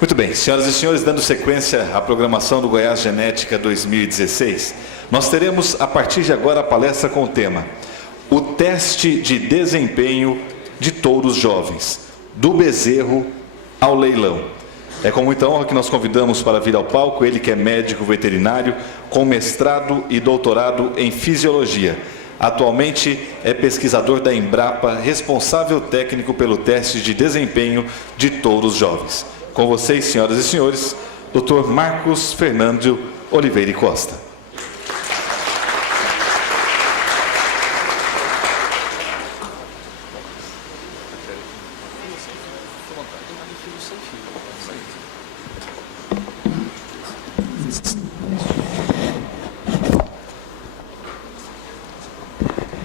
Muito bem, senhoras e senhores, dando sequência à programação do Goiás Genética 2016, nós teremos a partir de agora a palestra com o tema O Teste de Desempenho de Touros Jovens, do bezerro ao leilão. É com muita honra que nós convidamos para vir ao palco ele que é médico veterinário com mestrado e doutorado em fisiologia. Atualmente é pesquisador da Embrapa, responsável técnico pelo teste de desempenho de touros jovens. Com vocês, senhoras e senhores, Dr. Marcos Fernando Oliveira Costa.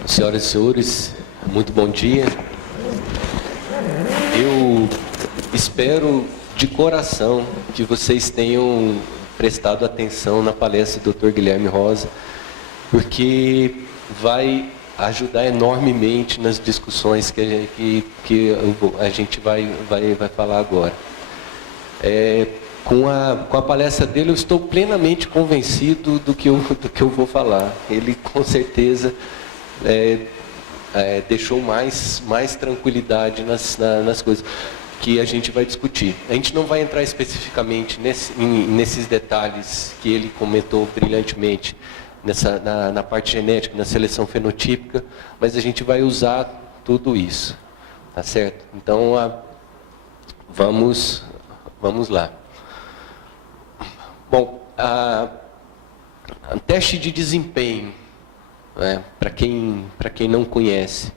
Senhoras e senhores, muito bom dia. Eu espero de coração que vocês tenham prestado atenção na palestra do Dr. Guilherme Rosa, porque vai ajudar enormemente nas discussões que a gente vai falar agora. Com a palestra dele, eu estou plenamente convencido do que eu vou falar. Ele, com certeza, deixou mais tranquilidade nas coisas que a gente vai discutir. A gente não vai entrar especificamente nesses detalhes que ele comentou brilhantemente na parte genética, na seleção fenotípica, mas a gente vai usar tudo isso, tá certo? Então, vamos lá. Bom, teste de desempenho, para quem não conhece,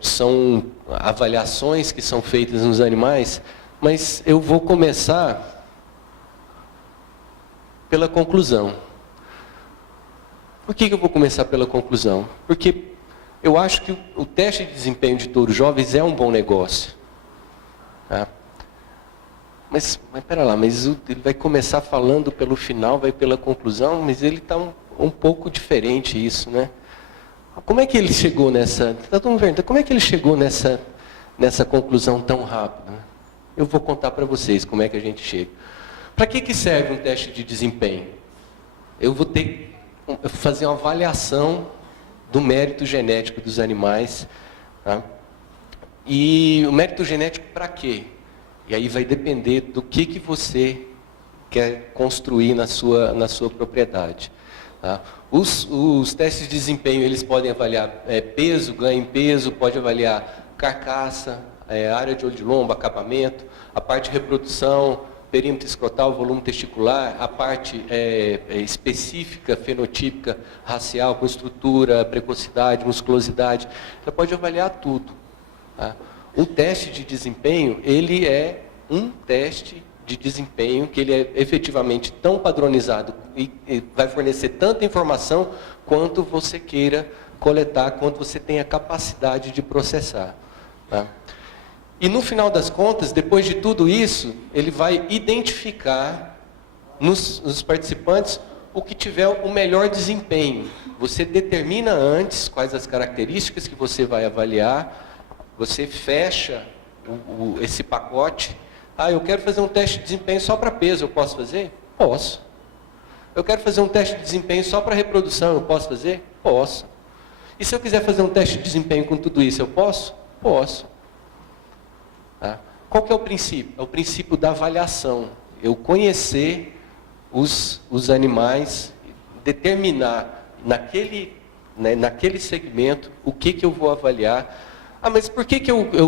são avaliações que são feitas nos animais, mas eu vou começar pela conclusão. Por que eu vou começar pela conclusão? Porque eu acho que o teste de desempenho de touros jovens é um bom negócio. Tá? Mas pera lá, ele vai começar falando pelo final, vai pela conclusão, mas ele está um pouco diferente isso, né? Como é que ele chegou como é que ele chegou nessa conclusão tão rápida? Eu vou contar para vocês como é que a gente chega. Para que serve um teste de desempenho? Eu vou ter que fazer uma avaliação do mérito genético dos animais. Tá? E o mérito genético para quê? E aí vai depender do que você quer construir na sua propriedade. Tá? Os testes de desempenho, eles podem avaliar peso, ganho em peso, pode avaliar carcaça, área de olho de lombo, acabamento, a parte de reprodução, perímetro escrotal, volume testicular, a parte específica, fenotípica, racial, com estrutura, precocidade, musculosidade. Ela pode avaliar tudo. Tá? Um teste de desempenho, ele é um teste de desempenho que ele é efetivamente tão padronizado e vai fornecer tanta informação quanto você queira coletar, quanto você tenha capacidade de processar. Tá? E no final das contas, depois de tudo isso, ele vai identificar nos participantes o que tiver o melhor desempenho. Você determina antes quais as características que você vai avaliar, você fecha esse pacote. Eu quero fazer um teste de desempenho só para peso, eu posso fazer? Posso. Eu quero fazer um teste de desempenho só para reprodução, eu posso fazer? Posso. E se eu quiser fazer um teste de desempenho com tudo isso, eu posso? Posso. Tá? Qual que é o princípio? É o princípio da avaliação. Eu conhecer os animais, determinar naquele segmento o que eu vou avaliar. Mas por que eu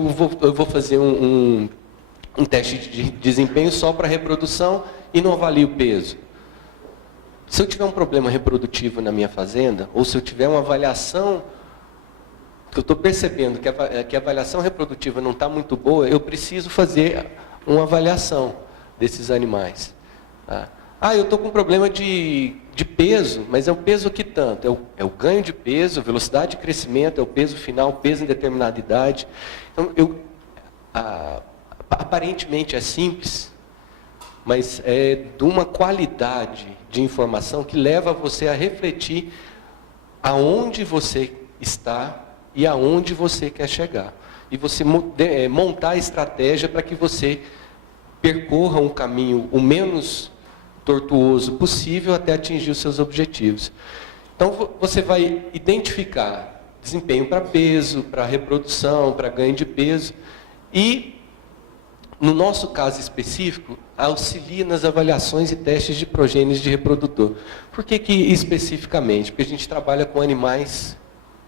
vou fazer um teste de desempenho só para reprodução e não avalio o peso? Se eu tiver um problema reprodutivo na minha fazenda, ou se eu tiver uma avaliação, que eu estou percebendo que a avaliação reprodutiva não está muito boa, eu preciso fazer uma avaliação desses animais. Tá? Eu estou com problema de peso, mas é o peso que tanto? É o ganho de peso, velocidade de crescimento, é o peso final, peso em determinada idade. Então, aparentemente é simples, mas é de uma qualidade de informação que leva você a refletir aonde você está e aonde você quer chegar. E você montar a estratégia para que você percorra um caminho o menos tortuoso possível até atingir os seus objetivos. Então, você vai identificar desempenho para peso, para reprodução, para ganho de peso e, no nosso caso específico, auxilia nas avaliações e testes de progênies de reprodutor. Por que especificamente? Porque a gente trabalha com animais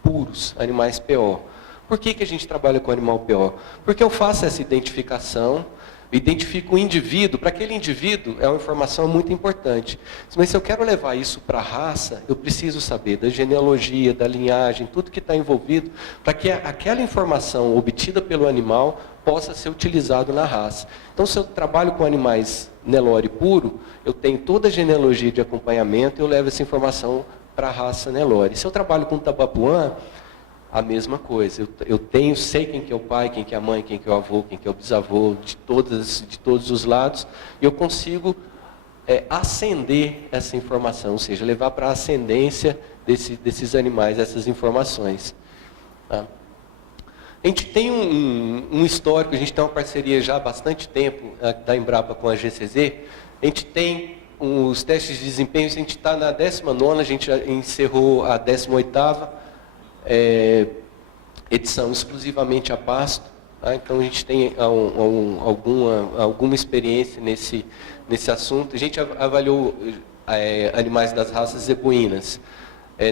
puros, animais PO. Por que a gente trabalha com animal PO? Porque eu faço essa identificação, identifico o indivíduo. Para aquele indivíduo é uma informação muito importante. Mas se eu quero levar isso para a raça, eu preciso saber da genealogia, da linhagem, tudo que está envolvido, para que aquela informação obtida pelo animal possa ser utilizado na raça. Então, se eu trabalho com animais Nelore puro, eu tenho toda a genealogia de acompanhamento e eu levo essa informação para a raça Nelore. Se eu trabalho com Tabapuã, a mesma coisa. Eu sei quem que é o pai, quem que é a mãe, quem que é o avô, quem que é o bisavô, de todos os lados, e eu consigo ascender essa informação, ou seja, levar para a ascendência desses animais, essas informações. Tá? A gente tem um histórico, a gente tem uma parceria já há bastante tempo da Embrapa com a GCZ, a gente tem os testes de desempenho, a gente está na 19ª, a gente já encerrou a 18ª, edição exclusivamente a pasto, tá? Então a gente tem alguma experiência nesse assunto. A gente avaliou animais das raças zebuínas,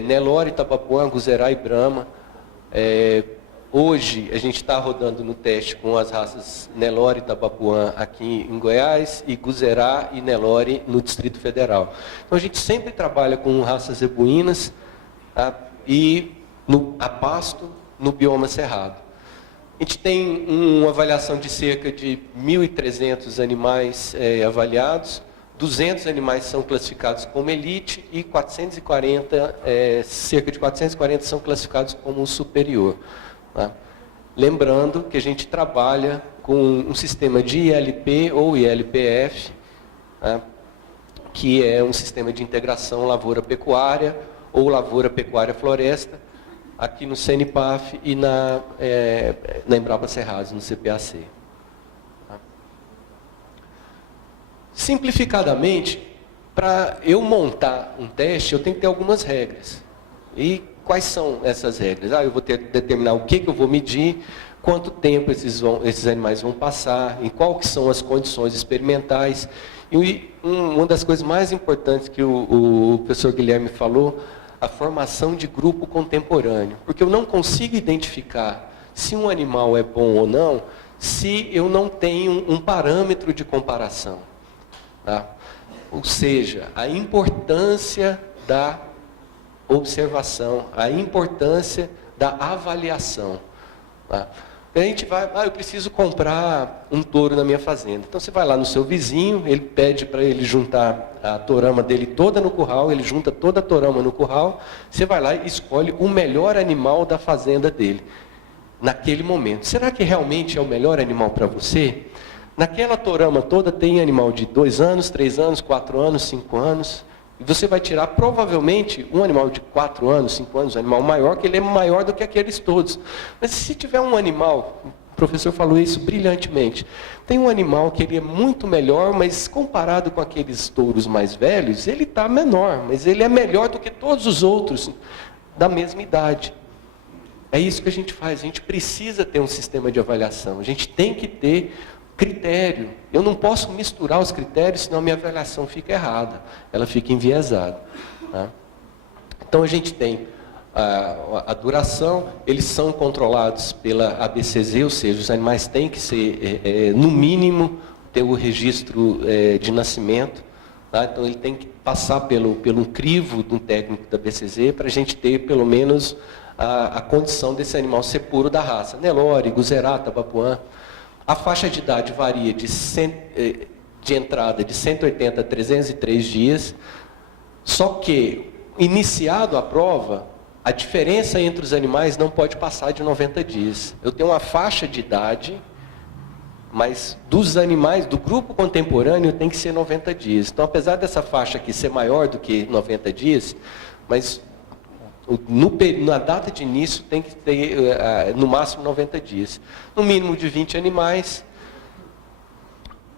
Nelore, Tabapuã, Guzerá e Brahma. Hoje a gente está rodando no teste com as raças Nelore e Tabapuã aqui em Goiás e Guzerá e Nelore no Distrito Federal. Então a gente sempre trabalha com raças zebuínas, tá? E a pasto no bioma cerrado. A gente tem uma avaliação de cerca de 1.300 animais avaliados, 200 animais são classificados como elite e 440, cerca de 440 são classificados como superior. Tá? Lembrando que a gente trabalha com um sistema de ILP ou ILPF, tá? Que é um sistema de integração lavoura-pecuária ou lavoura-pecuária-floresta, aqui no CNPAF e na Embrapa Cerrados, no CPAC. Tá? Simplificadamente, para eu montar um teste, eu tenho que ter algumas regras. E quais são essas regras? Eu vou ter que determinar o que eu vou medir, quanto tempo esses animais vão passar, em quais são as condições experimentais. E uma das coisas mais importantes que o professor Guilherme falou, a formação de grupo contemporâneo. Porque eu não consigo identificar se um animal é bom ou não, se eu não tenho um parâmetro de comparação. Tá? Ou seja, a importância da observação, a importância da avaliação. Tá? A gente vai, eu preciso comprar um touro na minha fazenda. Então você vai lá no seu vizinho, ele pede para ele juntar a torama dele toda no curral, ele junta toda a torama no curral, você vai lá e escolhe o melhor animal da fazenda dele, naquele momento. Será que realmente é o melhor animal para você? Naquela torama toda tem animal de 2 anos, 3 anos, 4 anos, 5 anos. E você vai tirar, provavelmente, um animal de 4 anos, 5 anos, um animal maior, que ele é maior do que aqueles todos. Mas se tiver um animal, o professor falou isso brilhantemente, tem um animal que ele é muito melhor, mas comparado com aqueles touros mais velhos, ele está menor, mas ele é melhor do que todos os outros da mesma idade. É isso que a gente faz, a gente precisa ter um sistema de avaliação, a gente tem que ter critério. Eu não posso misturar os critérios, senão a minha avaliação fica errada, ela fica enviesada. Tá? Então a gente tem a duração, eles são controlados pela ABCZ, ou seja, os animais têm que ser, no mínimo, ter o registro de nascimento. Tá? Então ele tem que passar pelo crivo de um técnico da ABCZ para a gente ter, pelo menos, a condição desse animal ser puro da raça. Nelore, Guzerá, Tabapuã. A faixa de idade varia de entrada de 180 a 303 dias, só que, iniciado a prova, a diferença entre os animais não pode passar de 90 dias. Eu tenho uma faixa de idade, mas dos animais, do grupo contemporâneo, tem que ser 90 dias. Então, apesar dessa faixa aqui ser maior do que 90 dias, mas na data de início tem que ter no máximo 90 dias. No mínimo de 20 animais.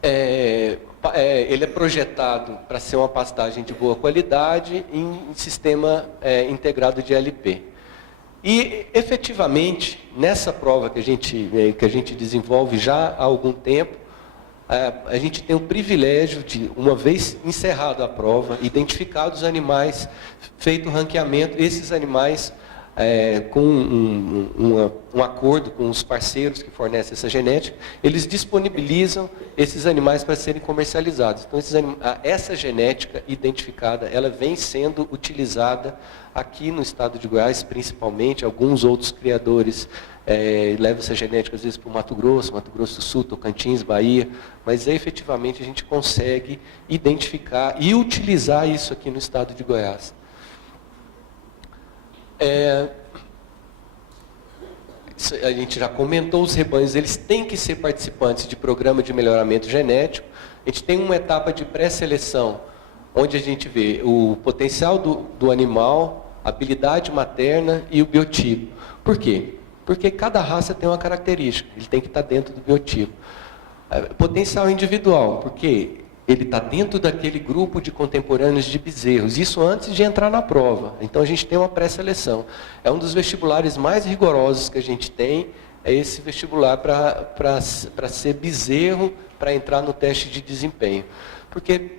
Ele é projetado para ser uma pastagem de boa qualidade em sistema integrado de LP. E, efetivamente, nessa prova que a gente desenvolve já há algum tempo, a gente tem o privilégio de, uma vez encerrada a prova, identificar os animais, feito o ranqueamento, esses animais, com um acordo com os parceiros que fornecem essa genética, eles disponibilizam esses animais para serem comercializados. Então, essa genética identificada, ela vem sendo utilizada aqui no estado de Goiás, principalmente. Alguns outros criadores levam essa genética, às vezes, para o Mato Grosso do Sul, Tocantins, Bahia, mas efetivamente a gente consegue identificar e utilizar isso aqui no estado de Goiás. A gente já comentou, os rebanhos eles têm que ser participantes de programa de melhoramento genético. A gente tem uma etapa de pré-seleção, onde a gente vê o potencial do animal, a habilidade materna e o biotipo. Por quê? Porque cada raça tem uma característica, ele tem que estar dentro do biotipo. Potencial individual, porque ele está dentro daquele grupo de contemporâneos de bezerros, isso antes de entrar na prova. Então a gente tem uma pré-seleção. É um dos vestibulares mais rigorosos que a gente tem, é esse vestibular para ser bezerro, para entrar no teste de desempenho. Porque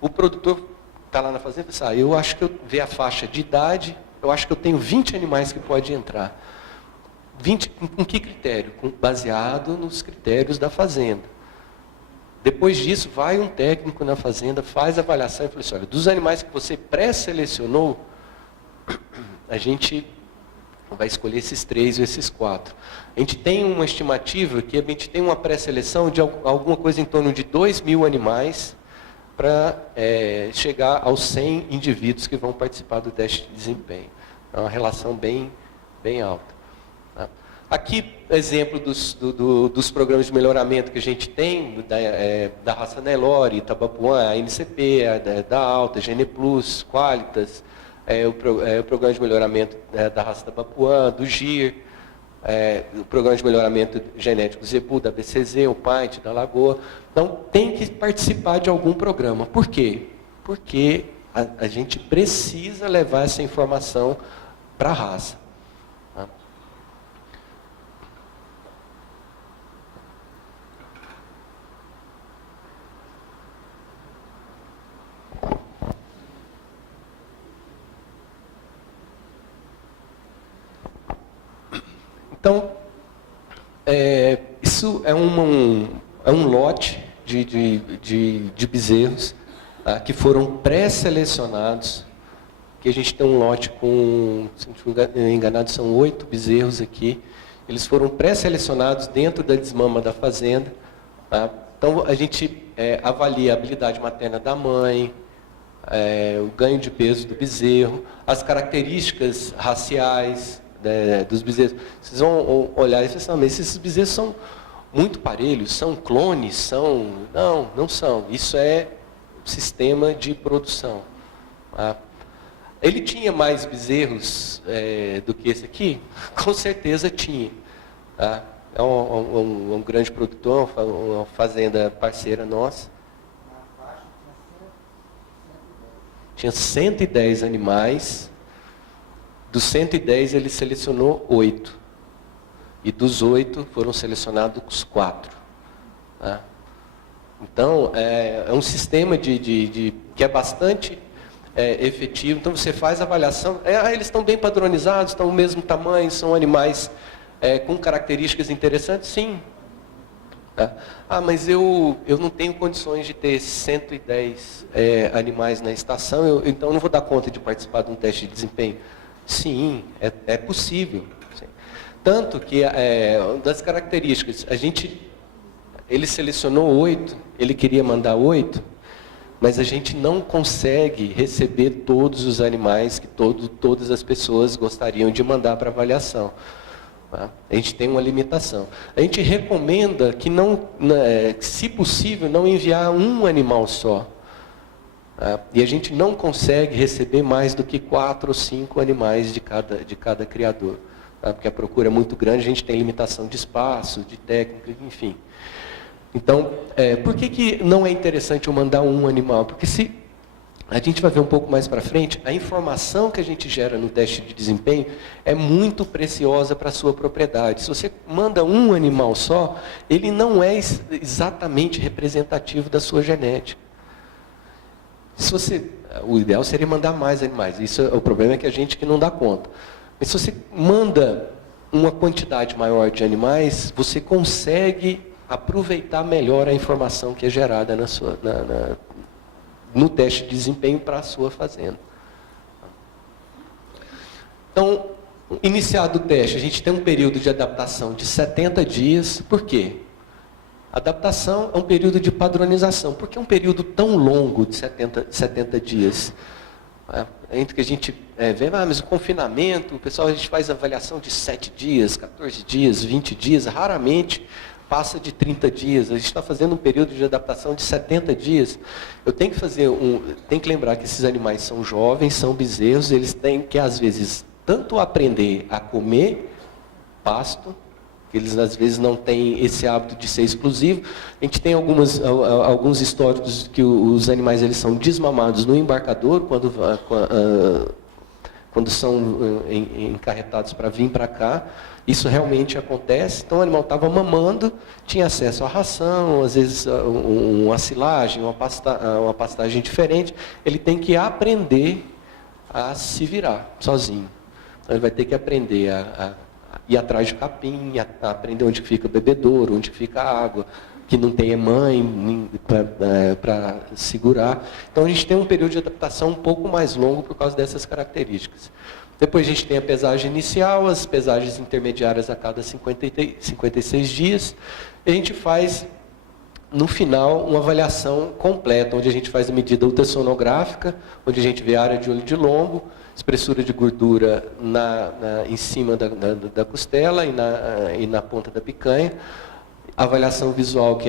o produtor está lá na fazenda e pensa, eu acho que eu vê a faixa de idade, eu acho que eu tenho 20 animais que pode entrar. 20, com que critério? Baseado nos critérios da fazenda. Depois disso, vai um técnico na fazenda, faz a avaliação e fala assim, olha, dos animais que você pré-selecionou, a gente vai escolher esses 3 ou esses 4. A gente tem uma estimativa que a gente tem uma pré-seleção de alguma coisa em torno de 2.000 animais para chegar aos 100 indivíduos que vão participar do teste de desempenho. É uma relação bem alta. Aqui, exemplo dos programas de melhoramento que a gente tem, da raça Nelore, Itabapuã, a NCP, da Alta, Gene Plus, Qualitas, o programa de melhoramento da raça Itabapuã, do GIR, o programa de melhoramento genético Zebu, da BCZ, o Pint, da Lagoa. Então, tem que participar de algum programa. Por quê? Porque a gente precisa levar essa informação para a raça. Então, isso é um lote de bezerros que foram pré-selecionados, que a gente tem um lote com, se não estiver enganado, são 8 bezerros aqui. Eles foram pré-selecionados dentro da desmama da fazenda. Então, a gente avalia a habilidade materna da mãe, o ganho de peso do bezerro, as características raciais dos bezerros. Vocês vão olhar e pensar, mas esses bezerros são muito parelhos, são clones, são... Não são. Isso é sistema de produção. Ele tinha mais bezerros do que esse aqui? Com certeza tinha. É um grande produtor, uma fazenda parceira nossa. Tinha 110 animais. Dos 110, ele selecionou 8. E dos 8, foram selecionados 4. Então, é um sistema que é bastante efetivo. Então, você faz a avaliação. Eles estão bem padronizados, estão do mesmo tamanho, são animais com características interessantes? Sim. Mas eu não tenho condições de ter 110 animais na estação, então eu não vou dar conta de participar de um teste de desempenho. Sim, é possível. Sim. Tanto que, das características, ele selecionou 8, ele queria mandar 8, mas a gente não consegue receber todos os animais que todas as pessoas gostariam de mandar para avaliação. A gente tem uma limitação. A gente recomenda que, se possível, não enviar um animal só. E a gente não consegue receber mais do que 4 ou 5 animais de cada criador. Porque a procura é muito grande, a gente tem limitação de espaço, de técnica, enfim. Então, por que não é interessante eu mandar um animal? Porque se a gente vai ver um pouco mais para frente, a informação que a gente gera no teste de desempenho é muito preciosa para a sua propriedade. Se você manda um animal só, ele não é exatamente representativo da sua genética. O ideal seria mandar mais animais. O problema é que a gente que não dá conta. Mas se você manda uma quantidade maior de animais, você consegue aproveitar melhor a informação que é gerada no teste de desempenho para a sua fazenda. Então, iniciado o teste, a gente tem um período de adaptação de 70 dias. Por quê? Adaptação é um período de padronização. Por que um período tão longo de 70 dias? Entre que a gente vê, mas o confinamento, o pessoal, a gente faz avaliação de 7 dias, 14 dias, 20 dias, raramente passa de 30 dias. A gente está fazendo um período de adaptação de 70 dias. Eu tenho que lembrar que esses animais são jovens, são bezerros, eles têm que, às vezes, tanto aprender a comer pasto, que eles, às vezes, não têm esse hábito de ser exclusivo. A gente tem alguns históricos que os animais eles são desmamados no embarcador, quando são encarretados para vir para cá. Isso realmente acontece. Então o animal estava mamando, tinha acesso à ração, às vezes uma silagem, uma pastagem diferente. Ele tem que aprender a se virar sozinho. Então ele vai ter que aprender a ir atrás de capim, a aprender onde fica o bebedouro, onde fica a água, que não tem mãe para segurar. Então a gente tem um período de adaptação um pouco mais longo por causa dessas características. Depois a gente tem a pesagem inicial, as pesagens intermediárias a cada 56 dias. E a gente faz, no final, uma avaliação completa, onde a gente faz a medida ultrassonográfica, onde a gente vê a área de olho de lombo, espessura de gordura em cima da costela e na ponta da picanha. A avaliação visual, que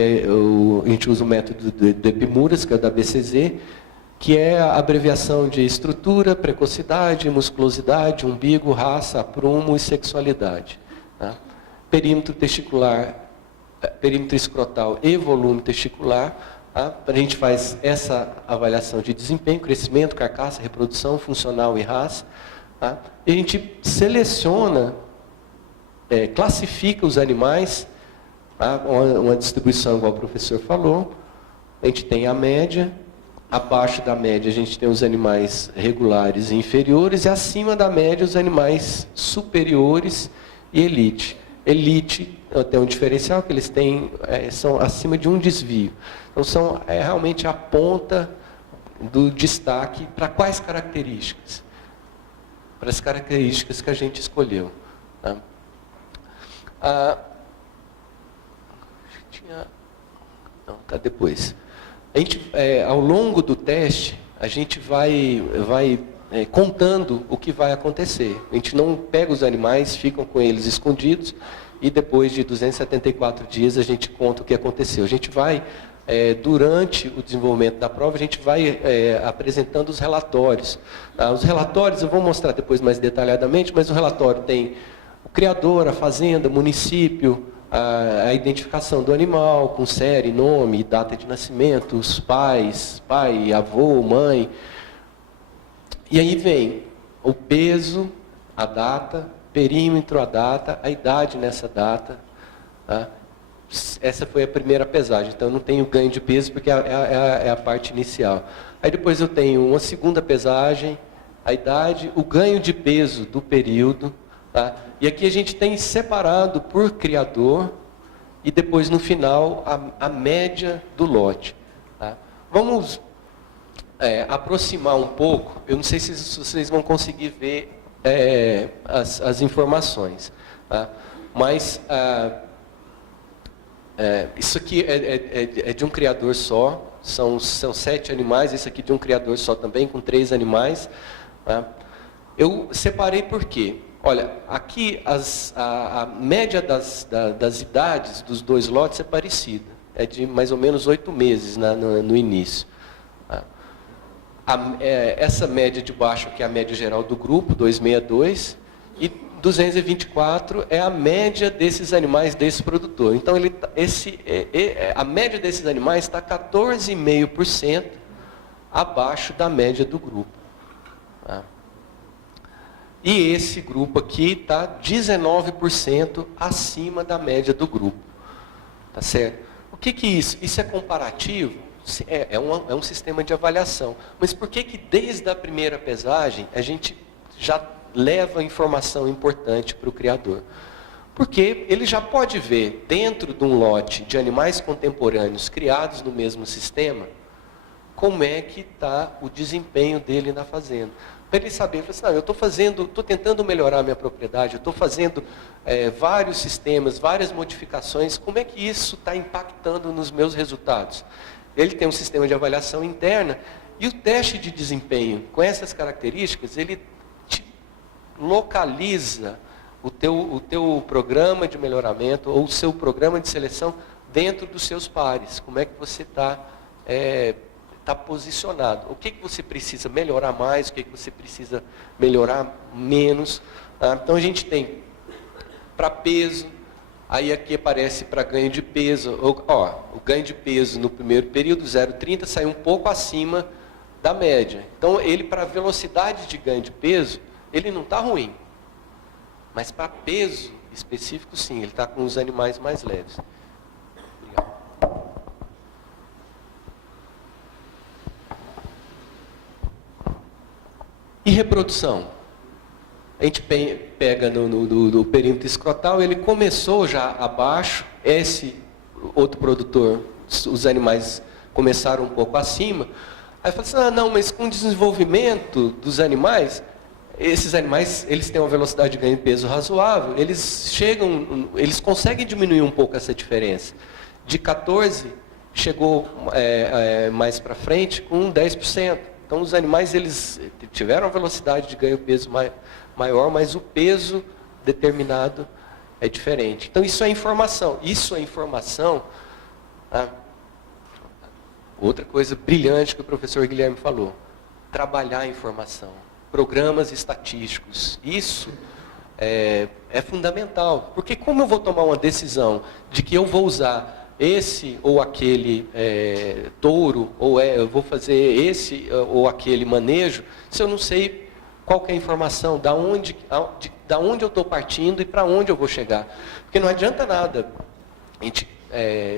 a gente usa o método do Epimuras, que é o da BCZ, que é a abreviação de estrutura, precocidade, musculosidade, umbigo, raça, aprumo e sexualidade. Tá? Perímetro testicular, perímetro escrotal e volume testicular. Tá? A gente faz essa avaliação de desempenho, crescimento, carcaça, reprodução, funcional e raça. Tá? E a gente seleciona, classifica os animais, tá? Uma distribuição igual o professor falou. A gente tem a média. Abaixo da média a gente tem os animais regulares e inferiores, e acima da média os animais superiores e elite. Elite tem um diferencial que eles têm, são acima de um desvio. Então são realmente a ponta do destaque para quais características? Para as características que a gente escolheu. Tá? Não, está depois. A gente, ao longo do teste, a gente vai contando o que vai acontecer. A gente não pega os animais, ficam com eles escondidos, e depois de 274 dias a gente conta o que aconteceu. A gente vai, durante o desenvolvimento da prova, a gente vai apresentando os relatórios. Os relatórios eu vou mostrar depois mais detalhadamente, mas o relatório tem o criador, a fazenda, o município, a identificação do animal, com série, nome, data de nascimento, os pais, pai, avô, mãe. E aí vem o peso, a data, perímetro, a data, a idade nessa data. Tá? Essa foi a primeira pesagem, então eu não tenho ganho de peso porque é a parte inicial. Aí depois eu tenho uma segunda pesagem, a idade, o ganho de peso do período. Tá? E aqui a gente tem separado por criador e depois no final a média do lote. Tá? Vamos aproximar um pouco, eu não sei se vocês vão conseguir ver as informações. Tá? Mas isso aqui é de um criador só, são 7 animais, esse aqui de um criador só também, com 3 animais. Tá? Eu separei por quê? Olha, aqui a média das idades dos 2 lotes é parecida. É de mais ou menos 8 meses no início. Essa média de baixo aqui é a média geral do grupo, 262. E 224 é a média desses animais desse produtor. Então, a média desses animais está 14,5% abaixo da média do grupo. Tá? E esse grupo aqui está 19% acima da média do grupo. Tá certo? O que é isso? Isso é comparativo? É um sistema de avaliação. Mas por que desde a primeira pesagem a gente já leva informação importante para o criador? Porque ele já pode ver, dentro de um lote de animais contemporâneos criados no mesmo sistema, como é que está o desempenho dele na fazenda. Para ele saber, ele fala assim, eu estou tentando melhorar a minha propriedade, eu estou fazendo vários sistemas, várias modificações, como é que isso está impactando nos meus resultados? Ele tem um sistema de avaliação interna, e o teste de desempenho, com essas características, ele te localiza o teu programa de melhoramento, ou o seu programa de seleção, dentro dos seus pares. Como é que você está posicionado? O que você precisa melhorar mais, o que você precisa melhorar menos. Tá? Então a gente tem para peso, aí aqui aparece para ganho de peso. O ganho de peso no primeiro período, 0,30, saiu um pouco acima da média. Então ele, para velocidade de ganho de peso, ele não está ruim. Mas para peso específico, sim, ele está com os animais mais leves. E reprodução? A gente pega no perímetro escrotal, ele começou já abaixo, esse outro produtor, os animais começaram um pouco acima. Aí fala assim, não, mas com o desenvolvimento dos animais, esses animais, eles têm uma velocidade de ganho de peso razoável, eles conseguem diminuir um pouco essa diferença. De 14, chegou mais para frente com 10%. Então, os animais, eles tiveram uma velocidade de ganho de peso maior, mas o peso determinado é diferente. Então, isso é informação. Tá? Outra coisa brilhante que o professor Guilherme falou, trabalhar a informação. Programas estatísticos. Isso é fundamental. Porque como eu vou tomar uma decisão de que eu vou usar esse ou aquele touro, ou eu vou fazer esse ou aquele manejo, se eu não sei qual que é a informação, da onde eu estou partindo e para onde eu vou chegar. Porque não adianta nada a gente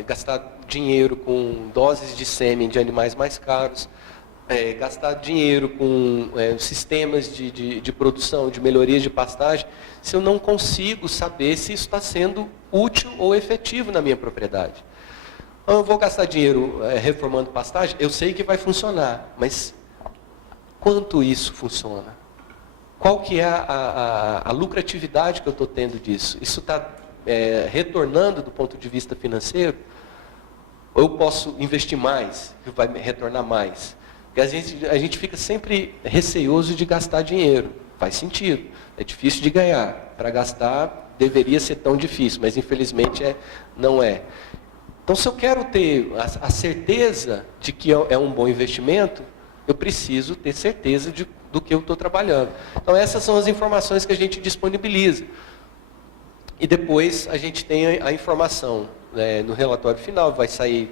gastar dinheiro com doses de sêmen de animais mais caros, gastar dinheiro com sistemas de produção, de melhorias de pastagem, se eu não consigo saber se isso está sendo útil ou efetivo na minha propriedade. Eu vou gastar dinheiro reformando pastagem, eu sei que vai funcionar, mas quanto isso funciona? Qual que é a lucratividade que eu estou tendo disso? Isso está retornando do ponto de vista financeiro? Ou eu posso investir mais, que vai me retornar mais? Porque a gente fica sempre receoso de gastar dinheiro. Faz sentido. É difícil de ganhar. Para gastar, deveria ser tão difícil, mas infelizmente não é. Então, se eu quero ter a certeza de que é um bom investimento, eu preciso ter certeza do que eu estou trabalhando. Então, essas são as informações que a gente disponibiliza. E depois a gente tem a informação no relatório final, vai sair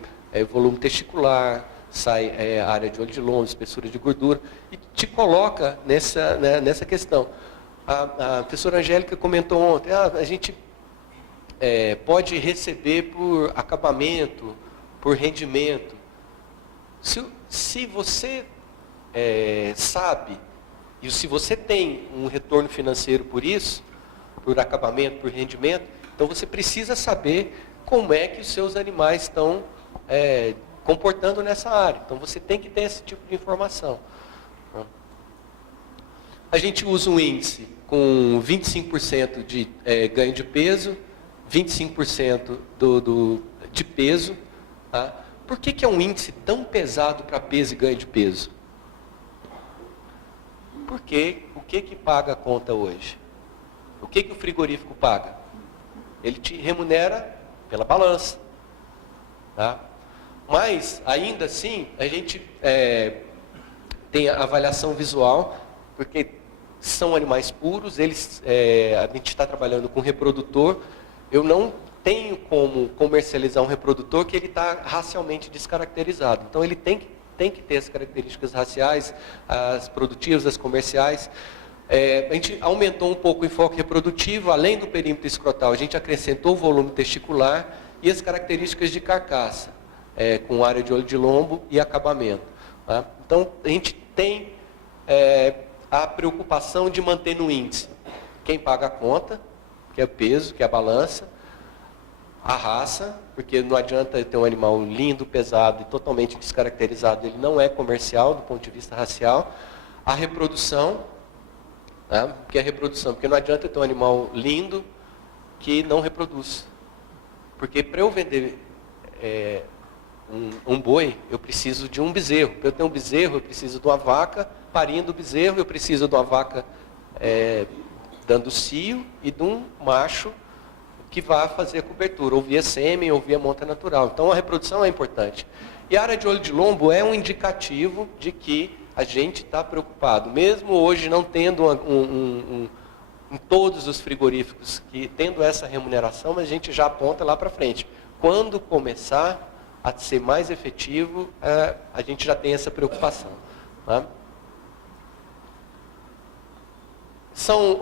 volume testicular, sai área de olho de lombo, espessura de gordura, e te coloca nessa questão. A professora Angélica comentou ontem, a gente pode receber por acabamento, por rendimento. Se você sabe, e se você tem um retorno financeiro por isso, por acabamento, por rendimento, então você precisa saber como é que os seus animais estão comportando nessa área. Então você tem que ter esse tipo de informação. A gente usa um índice com 25% de ganho de peso, 25% de peso. Tá? Por que é um índice tão pesado para peso e ganho de peso? Porque o que paga a conta hoje? O que o frigorífico paga? Ele te remunera pela balança. Tá? Mas, ainda assim, a gente tem a avaliação visual, porque são animais puros, a gente está trabalhando com reprodutor. Eu não tenho como comercializar um reprodutor que ele está racialmente descaracterizado. Então ele tem que ter as características raciais, as produtivas, as comerciais. A gente aumentou um pouco o enfoque reprodutivo, além do perímetro escrotal, a gente acrescentou o volume testicular e as características de carcaça, com área de olho de lombo e acabamento. Tá? Então a gente tem a preocupação de manter no índice quem paga a conta, que é o peso, que é a balança, a raça, porque não adianta ter um animal lindo, pesado e totalmente descaracterizado, ele não é comercial do ponto de vista racial. A reprodução, tá? Porque não adianta ter um animal lindo que não reproduz. Porque para eu vender um boi, eu preciso de um bezerro. Para eu ter um bezerro, eu preciso de uma vaca parindo o bezerro, eu preciso de uma vaca dando cio e de um macho que vai fazer a cobertura, ou via sêmen, ou via monta natural. Então a reprodução é importante. E a área de olho de lombo é um indicativo de que a gente está preocupado. Mesmo hoje não tendo em todos os frigoríficos, tendo essa remuneração, mas a gente já aponta lá para frente. Quando começar a ser mais efetivo, a gente já tem essa preocupação. Tá? São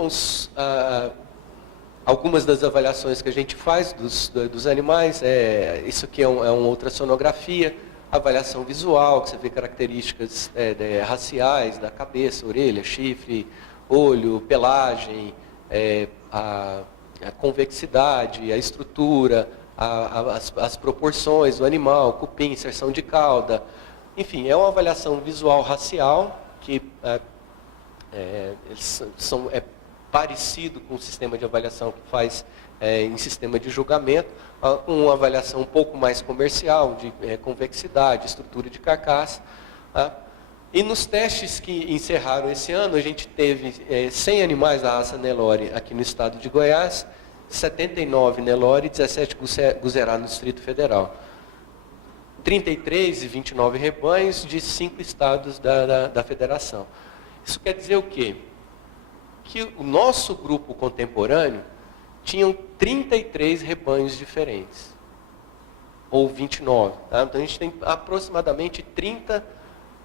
algumas das avaliações que a gente faz dos animais. Isso aqui é uma ultrassonografia, avaliação visual, que você vê características raciais da cabeça, orelha, chifre, olho, pelagem, a convexidade, a estrutura, as proporções do animal, cupim, inserção de cauda. Enfim, é uma avaliação visual racial que é parecido com o sistema de avaliação que faz em sistema de julgamento, uma avaliação um pouco mais comercial, de convexidade, estrutura de carcaça. Tá? E nos testes que encerraram esse ano, a gente teve 100 animais da raça Nelore aqui no estado de Goiás, 79 Nelore e 17 Guzerá no Distrito Federal. 33 e 29 rebanhos de 5 estados da federação. Isso quer dizer o quê? Que o nosso grupo contemporâneo tinham 33 rebanhos diferentes, ou 29. Tá? Então a gente tem aproximadamente 30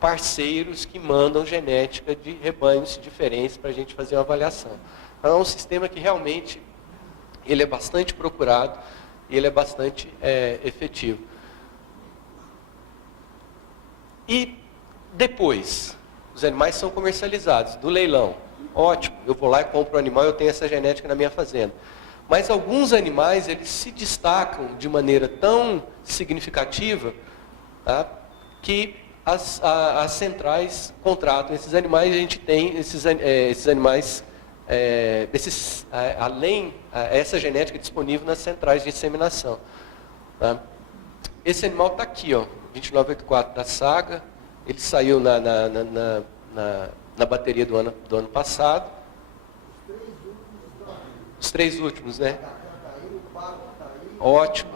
parceiros que mandam genética de rebanhos diferentes para a gente fazer uma avaliação. Então é um sistema que realmente ele é bastante procurado e ele é bastante efetivo. E depois, os animais são comercializados do leilão. Ótimo, eu vou lá e compro o animal, eu tenho essa genética na minha fazenda. Mas alguns animais, eles se destacam de maneira tão significativa, tá, que as centrais contratam esses animais, e a gente tem esses animais, essa genética disponível nas centrais de inseminação. Tá? Esse animal está aqui, ó, 2984 da Saga, ele saiu na bateria do ano passado. Os 3 últimos, né? Ótimo.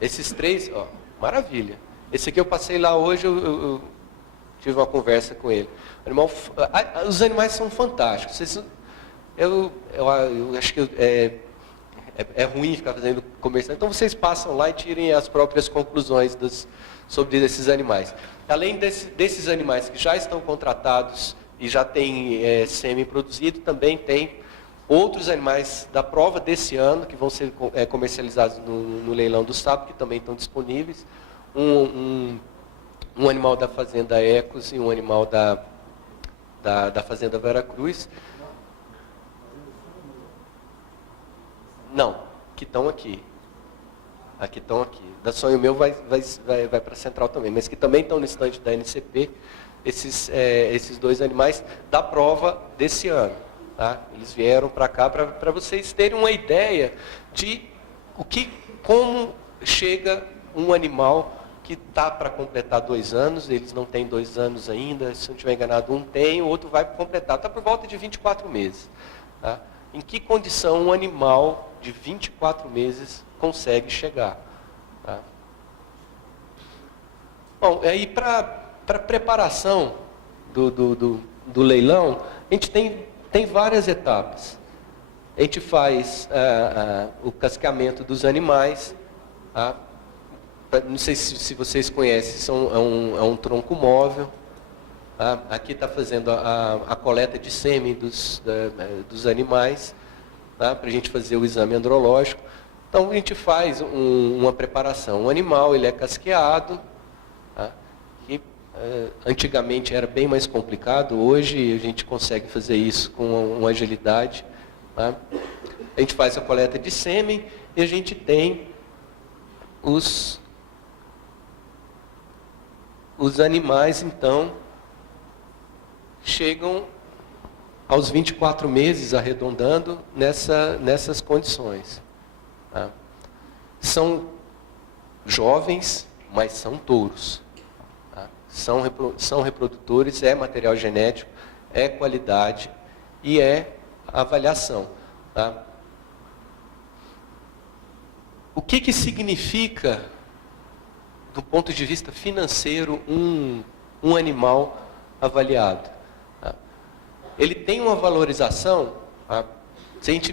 Esses 3, ó, maravilha. Esse aqui eu passei lá hoje, eu tive uma conversa com ele. Os animais são fantásticos. Eu acho que é ruim ficar fazendo comercial. Então vocês passam lá e tirem as próprias conclusões sobre esses animais. Além desses animais que já estão contratados e já têm sêmen produzido, também tem outros animais da prova desse ano, que vão ser comercializados no leilão do sábado, que também estão disponíveis. Um animal da Fazenda Ecos e um animal da Fazenda Veracruz. Não, que estão aqui. Aqui estão aqui. Da Sonho Meu vai para a Central também, mas que também estão no estande da NCP, esses 2 animais da prova desse ano. Tá? Eles vieram para cá para vocês terem uma ideia de como chega um animal que está para completar 2 anos, eles não têm 2 anos ainda, se não estiver enganado, um tem, o outro vai completar, está por volta de 24 meses. Tá? Em que condição um animal de 24 meses consegue chegar? Tá? Bom, aí para preparação do leilão, a gente tem várias etapas. A gente faz o casqueamento dos animais. Não sei se vocês conhecem, é um tronco móvel. Aqui está fazendo a coleta de sêmen dos animais, para a gente fazer o exame andrológico. Então a gente faz uma preparação. O animal ele é casqueado, que antigamente era bem mais complicado, hoje a gente consegue fazer isso com uma agilidade. A gente faz a coleta de sêmen e a gente tem os animais, então, chegam aos 24 meses, arredondando, nessas condições. São jovens, mas são touros. São reprodutores, é material genético, é qualidade e é avaliação. O que significa, do ponto de vista financeiro, um animal avaliado? Ele tem uma valorização, se a gente,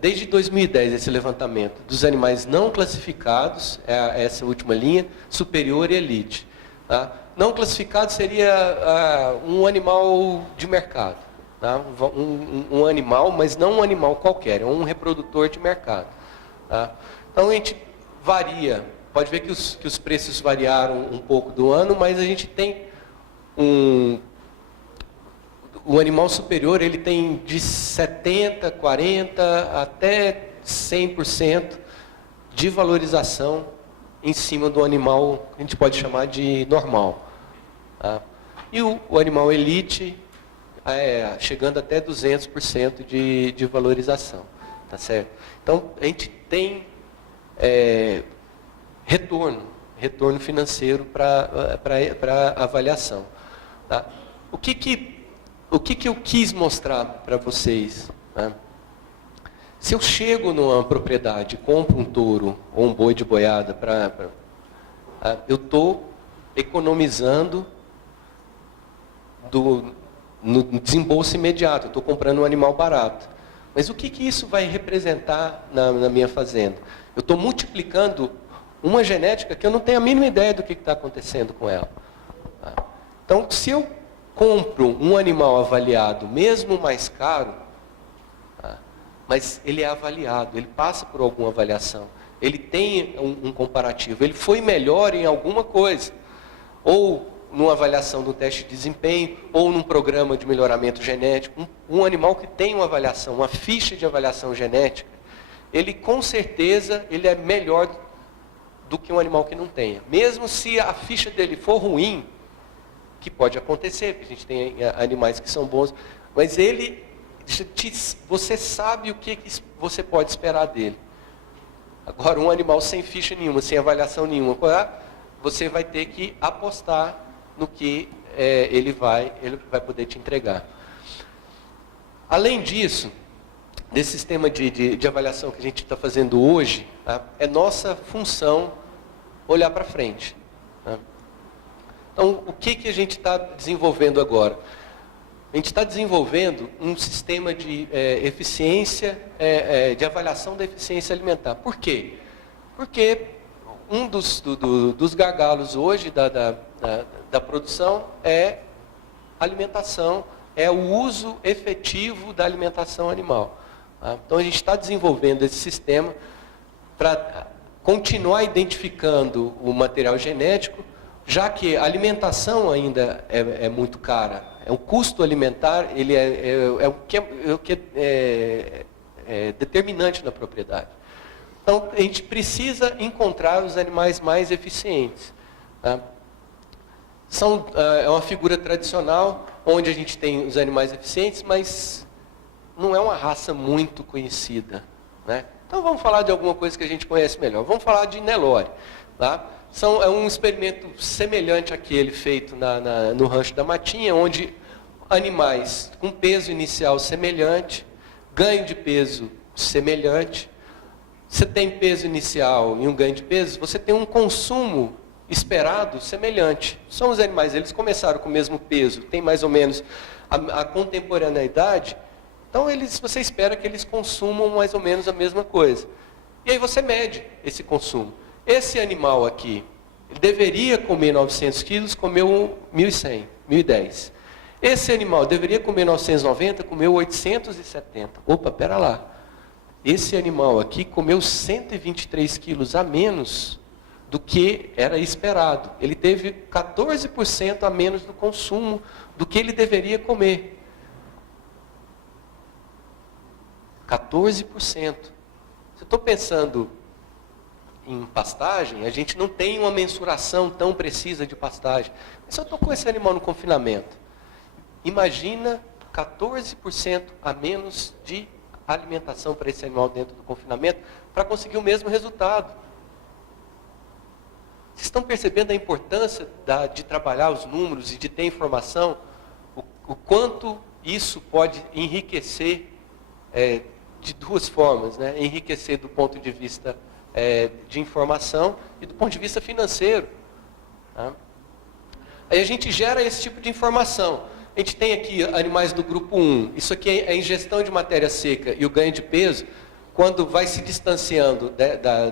desde 2010, esse levantamento dos animais não classificados, essa última linha, superior e elite. Não classificado seria um animal de mercado. Um animal, mas não um animal qualquer, é um reprodutor de mercado. Então a gente varia, pode ver que os preços variaram um pouco do ano, mas a gente tem o animal superior, ele tem de 70%, 40% até 100% de valorização em cima do animal que a gente pode chamar de normal. E o animal elite, chegando até 200% de valorização. Tá certo? Então, a gente tem retorno financeiro para avaliação. Tá? O que eu quis mostrar para vocês? Se eu chego numa propriedade, compro um touro ou um boi de boiada, eu estou economizando no desembolso imediato, eu estou comprando um animal barato. Mas o que isso vai representar na minha fazenda? Eu estou multiplicando uma genética que eu não tenho a mínima ideia do que está acontecendo com ela. Então, se eu compro um animal avaliado, mesmo mais caro, mas ele é avaliado, ele passa por alguma avaliação, ele tem um comparativo, ele foi melhor em alguma coisa, ou numa avaliação do teste de desempenho, ou num programa de melhoramento genético. Um animal que tem uma avaliação, uma ficha de avaliação genética, ele com certeza ele é melhor do que um animal que não tenha. Mesmo se a ficha dele for ruim, que pode acontecer, porque a gente tem animais que são bons, mas você sabe o que você pode esperar dele. Agora, um animal sem ficha nenhuma, sem avaliação nenhuma, você vai ter que apostar no que ele vai poder te entregar. Além disso, desse sistema de avaliação que a gente está fazendo hoje, é nossa função olhar para frente. Então, o que a gente está desenvolvendo agora? A gente está desenvolvendo um sistema de eficiência, de avaliação da eficiência alimentar. Por quê? Porque um dos gargalos hoje da produção é alimentação, é o uso efetivo da alimentação animal. Então a gente está desenvolvendo esse sistema para continuar identificando o material genético, já que a alimentação ainda é muito cara. O custo alimentar ele é o que é determinante na propriedade. Então, a gente precisa encontrar os animais mais eficientes. É uma figura tradicional, onde a gente tem os animais eficientes, mas não é uma raça muito conhecida. Então, vamos falar de alguma coisa que a gente conhece melhor. Vamos falar de Nelore. É um experimento semelhante àquele feito no Rancho da Matinha, onde animais com peso inicial semelhante, ganho de peso semelhante. Você tem peso inicial e um ganho de peso, você tem um consumo esperado semelhante. São os animais, eles começaram com o mesmo peso, tem mais ou menos a contemporaneidade, então você espera que eles consumam mais ou menos a mesma coisa. E aí você mede esse consumo. Esse animal aqui, ele deveria comer 900 quilos, comeu 1.100, 1.010. Esse animal deveria comer 990, comeu 870. Opa, pera lá. Esse animal aqui comeu 123 quilos a menos do que era esperado. Ele teve 14% a menos do consumo do que ele deveria comer. 14%. Se eu estou pensando em pastagem, a gente não tem uma mensuração tão precisa de pastagem. Mas se eu estou com esse animal no confinamento, imagina 14% a menos de alimentação para esse animal dentro do confinamento para conseguir o mesmo resultado. Vocês estão percebendo a importância de trabalhar os números e de ter informação? O quanto isso pode enriquecer de duas formas, né? Enriquecer do ponto de vista de informação e do ponto de vista financeiro. Tá? Aí a gente gera esse tipo de informação. A gente tem aqui animais do grupo 1. Isso aqui é a ingestão de matéria seca e o ganho de peso. Quando vai se distanciando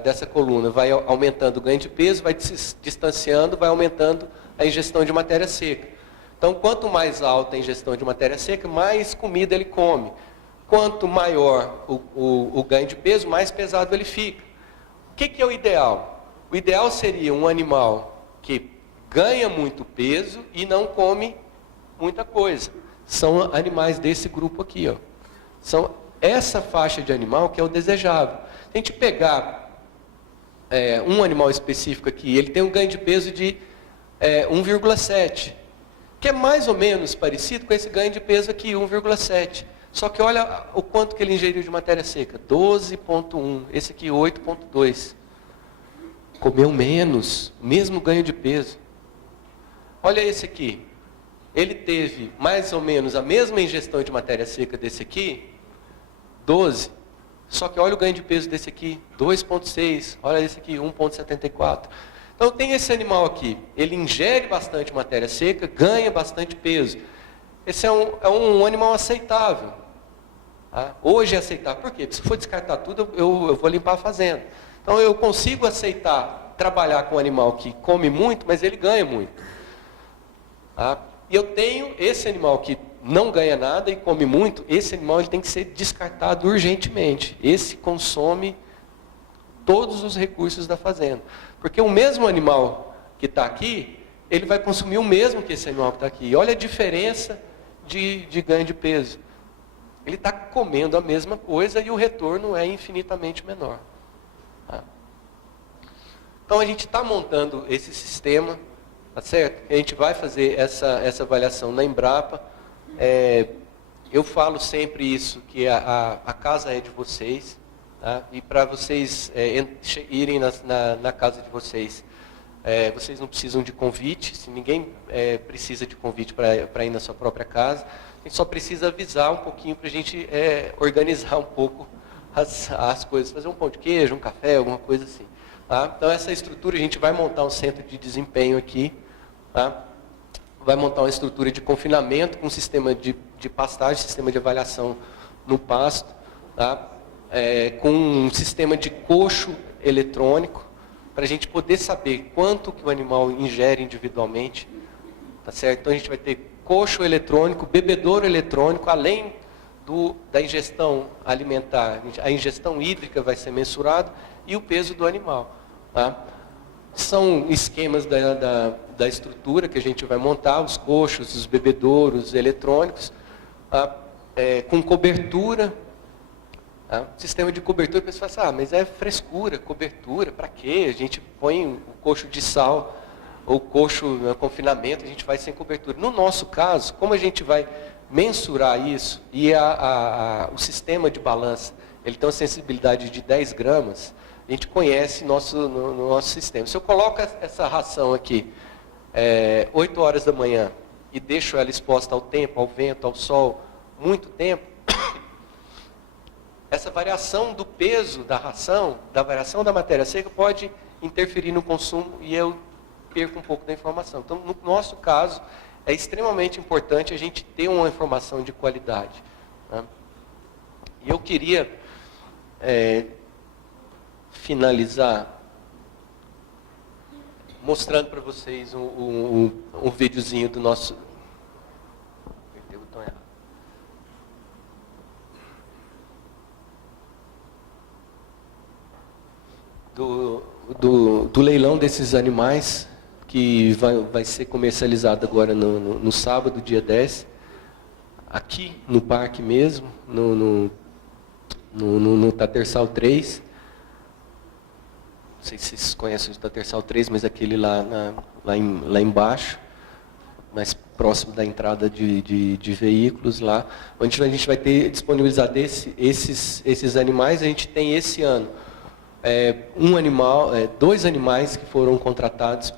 dessa coluna, vai aumentando o ganho de peso, vai se distanciando, vai aumentando a ingestão de matéria seca. Então, quanto mais alta a ingestão de matéria seca, mais comida ele come. Quanto maior o ganho de peso, mais pesado ele fica. O que é o ideal? O ideal seria um animal que ganha muito peso e não come muita coisa. São animais desse grupo aqui, ó. São essa faixa de animal que é o desejável. Se a gente pegar um animal específico aqui, ele tem um ganho de peso de 1,7, que é mais ou menos parecido com esse ganho de peso aqui, 1,7. Só que olha o quanto que ele ingeriu de matéria seca, 12,1, esse aqui 8,2. Comeu menos, mesmo ganho de peso. Olha esse aqui, ele teve mais ou menos a mesma ingestão de matéria seca desse aqui, 12. Só que olha o ganho de peso desse aqui, 2,6. Olha esse aqui, 1,74. Então tem esse animal aqui, ele ingere bastante matéria seca, ganha bastante peso. Esse é um animal aceitável. Tá? Hoje é aceitável. Por quê? Porque se for descartar tudo, eu vou limpar a fazenda. Então eu consigo aceitar trabalhar com um animal que come muito, mas ele ganha muito. Tá? E eu tenho esse animal que não ganha nada e come muito, esse animal ele tem que ser descartado urgentemente. Esse consome todos os recursos da fazenda. Porque o mesmo animal que está aqui, ele vai consumir o mesmo que esse animal que está aqui. E olha a diferença de ganho de peso. Ele está comendo a mesma coisa e o retorno é infinitamente menor. Tá? Então a gente está montando esse sistema, tá certo? A gente vai fazer essa avaliação na Embrapa. Eu falo sempre isso, que a casa é de vocês, tá? E para vocês irem na casa de vocês, vocês não precisam de convite, se ninguém precisa de convite para ir na sua própria casa, a gente só precisa avisar um pouquinho para a gente organizar um pouco as coisas, fazer um pão de queijo, um café, alguma coisa assim. Tá? Então essa estrutura, a gente vai montar um centro de desempenho aqui, tá? Vai montar uma estrutura de confinamento com sistema de pastagem, sistema de avaliação no pasto, tá? Com um sistema de coxo eletrônico, para a gente poder saber quanto que o animal ingere individualmente, tá certo? Então a gente vai ter coxo eletrônico, bebedouro eletrônico, além da ingestão alimentar, a ingestão hídrica vai ser mensurada e o peso do animal, tá? São esquemas da estrutura que a gente vai montar, os coxos, os bebedouros eletrônicos, tá? Com cobertura. Tá? Sistema de cobertura, a pessoa fala assim, mas é frescura, cobertura, para quê? A gente põe o coxo de sal, ou coxo no confinamento, a gente vai sem cobertura. No nosso caso, como a gente vai mensurar isso, e o sistema de balança, ele tem uma sensibilidade de 10 gramas, a gente conhece no nosso sistema. Se eu coloco essa ração aqui, 8 horas da manhã, e deixo ela exposta ao tempo, ao vento, ao sol, muito tempo, essa variação do peso da ração, da variação da matéria seca, pode interferir no consumo e eu perca um pouco da informação. Então, no nosso caso, é extremamente importante a gente ter uma informação de qualidade, né? E eu queria finalizar mostrando para vocês um videozinho do nosso... Apertei o botão errado. Do leilão desses animais, que vai ser comercializado agora no sábado, dia 10, aqui no parque mesmo, no Tatersal 3. Não sei se vocês conhecem o Tatersal 3, mas aquele lá embaixo, mais próximo da entrada de veículos lá, onde a gente vai ter disponibilizado esses animais. A gente tem esse ano dois animais que foram contratados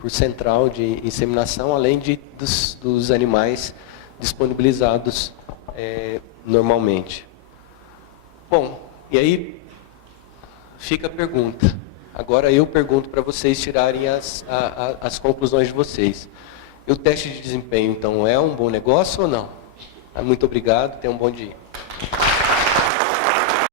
por central de inseminação, além dos animais disponibilizados normalmente. Bom, e aí fica a pergunta. Agora eu pergunto para vocês tirarem as conclusões de vocês. E o teste de desempenho, então, é um bom negócio ou não? Muito obrigado, tenham um bom dia.